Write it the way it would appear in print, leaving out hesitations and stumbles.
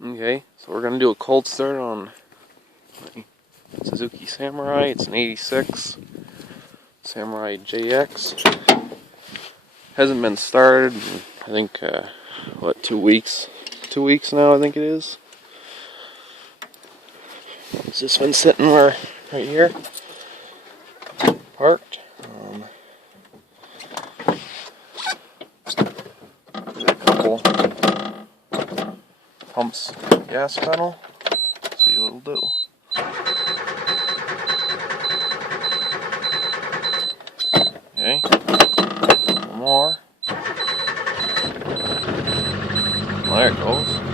Okay, so we're gonna do a cold start on my Suzuki Samurai. It's an 86 Samurai JX. Hasn't been started in, I think, what, 2 weeks? 2 weeks now, I think it is. It's just been sitting right here, parked. Got a couple pumps, gas pedal. See what it'll do. Okay, one more. There it goes.